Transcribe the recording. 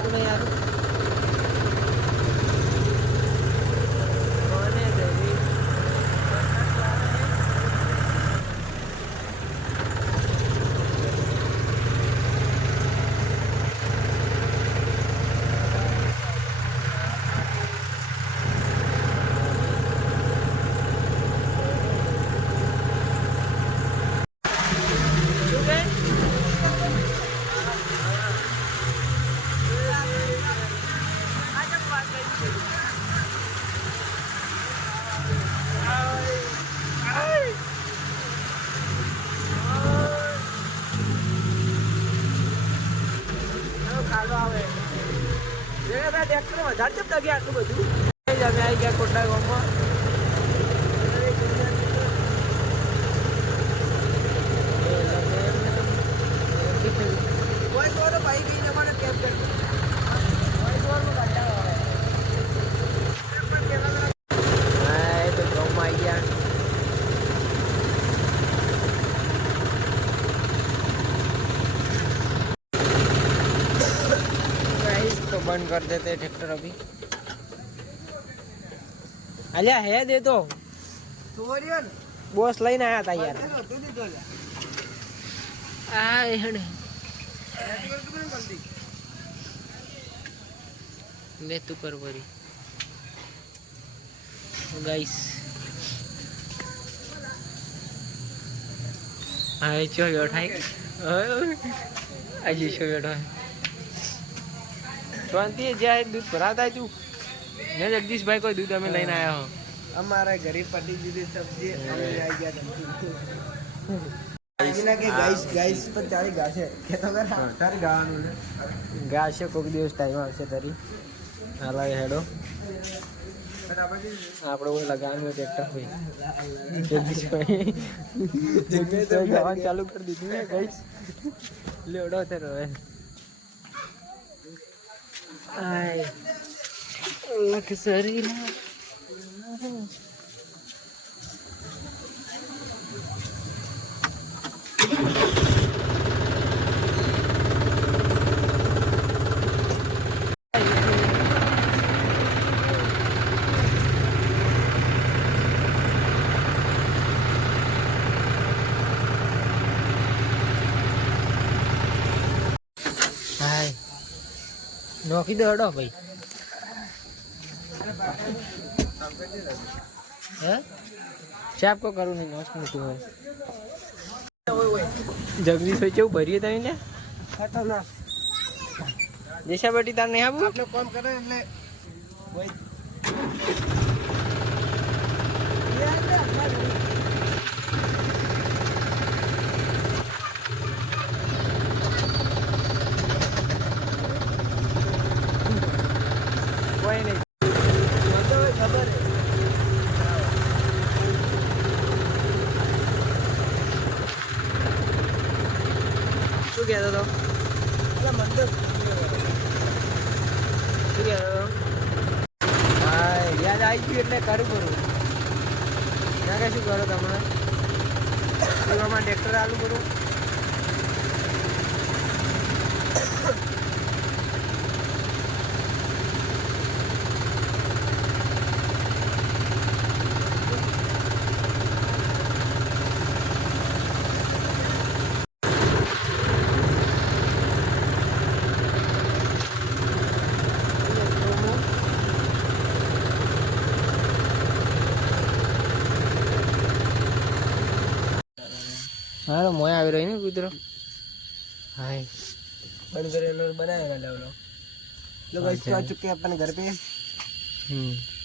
देखाતું નહીં યાર કોને દેવી ટ્રેક્ટર વધારે ચમ લાગે આટલું બધું અમે આવી ગયા કોટડા ગામમાં ભાઈ બી અમારે કેમ તો ગામમાં આવી ગયા तो बंद कर देते ट्रैक्टर अभी अलिया है दे तो बॉस लाइन आया था यार ले तू कर बरी गाइस हाय चो बैठा आज शो बैठा है शांति जाए दूध भराता है तू मैं जगदीश भाई कोई दूध हमें लेने आया हूँ हमारा गरीब पति जी की सब्जी हमें आ गया था के गाइस गाइस पर चारी घास है कहता मैं चारी घास है कोई दिवस टाइम આવશે તરી હાલા હેડો આપણે वो लगाने में ट्रैक्टर पे जगदीश भाई जवान चालू कर दी थी गाइस लेडो थे रोए आई लक्सरी नौकी दो हटो भाई को करूँ नहीं नॉस्ट में तू जगदीश भाई चौ भरिए था ने जैसा बेटी तार नहीं आबू आपने कॉल करे એટલે कोई नहीं तो खबर है શું કહેતો તો એટલે મંદિર શું કહેતો તો હા યાદ આવી ગયું એટલે કરું કરું ત્યાં કે શું કરો તમે એવામાં ટ્રેક્ટર ચાલુ કરું हाँ मोया आ रही ना कुदरो हाय बंद करे बनाएगा लो गाइस आ चुके हैं अपन घर पे